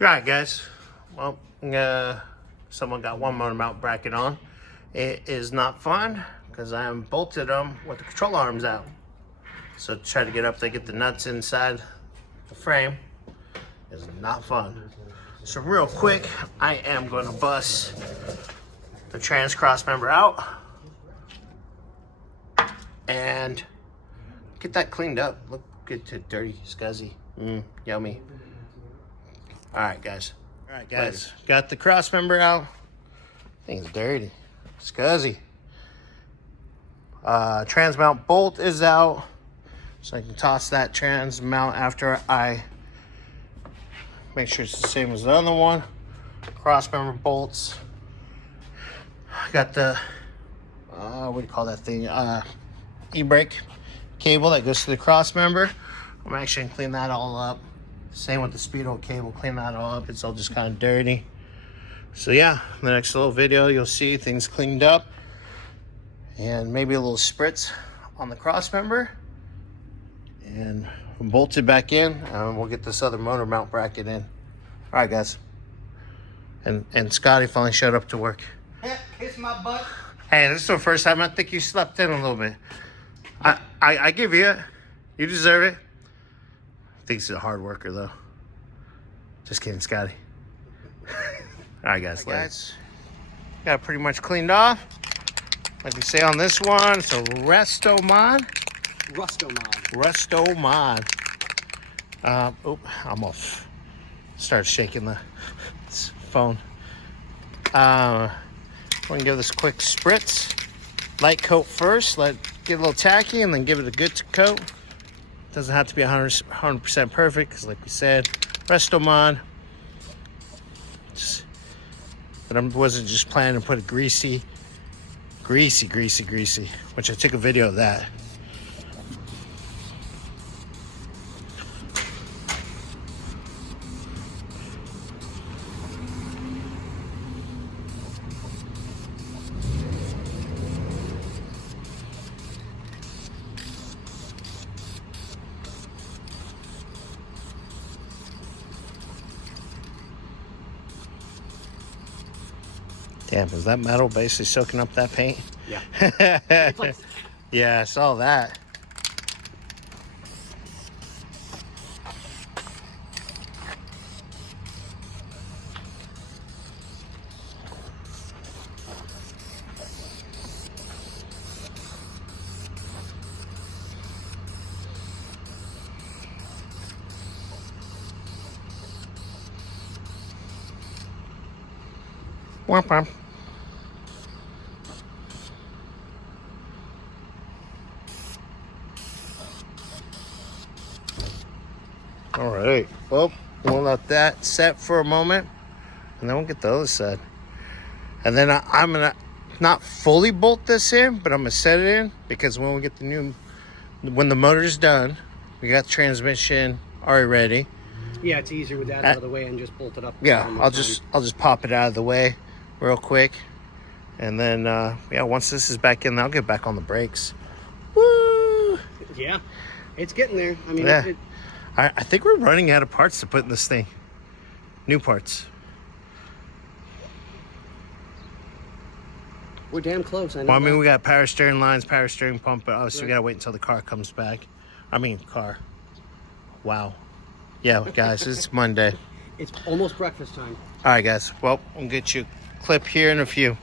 Alright guys, well, someone got one motor mount bracket on. It is not fun because I am bolted them with the control arms out. So to try to get up there, get the nuts inside the frame is not fun. So real quick, I am going to bust the trans cross member out and get that cleaned up. Look good to dirty, scuzzy, yummy. Alright guys, got the cross member out. Thing's dirty, scuzzy. Trans mount bolt is out, so I can toss that trans mount after I make sure it's the same as the other one. Cross member bolts. I got the what do you call that thing? E-brake cable that goes to the cross member. I'm actually gonna clean that all up. Same with the speedo cable, clean that all up. It's all just kind of dirty. So yeah, in the next little video, you'll see things cleaned up and maybe a little spritz on the cross member, and bolt it back in, and we'll get this other motor mount bracket in. All right, guys. And Scotty finally showed up to work. Kiss my butt. Hey, this is the first time I think you slept in a little bit. I give you it. You deserve it. Thinks he's a hard worker though. Just kidding, Scotty. All right, guys. Got it pretty much cleaned off. Like we say on this one, it's a Resto-Mod. Resto-Mod. Oh, I'm off. Start shaking the phone. We're gonna give this a quick spritz. Light coat first. Get a little tacky, and then give it a good coat. Doesn't have to be 100% perfect, because like we said, Resto-Mod. But I wasn't just planning to put a greasy, which I took a video of that. Damn, is that metal basically soaking up that paint? Yeah. Yeah, I saw that. Womp. All right, well, we'll let that set for a moment, and then we'll get the other side. And then I'm gonna not fully bolt this in, but I'm gonna set it in, because when we get when the motor's done, we got the transmission already ready. Yeah, it's easier with that out of the way and just bolt it up. Yeah, I'll just pop it out of the way real quick, and then yeah, once this is back in, I'll get back on the brakes. Woo! Yeah, it's getting there. I mean, yeah. I think we're running out of parts to put in this thing. New parts. We're damn close. I know. Well, I mean, we got power steering lines, power steering pump, but obviously we gotta wait until the car comes back. Car. Wow. Yeah, guys, it's Monday. It's almost breakfast time. All right, guys. Well, we'll get you a clip here in a few.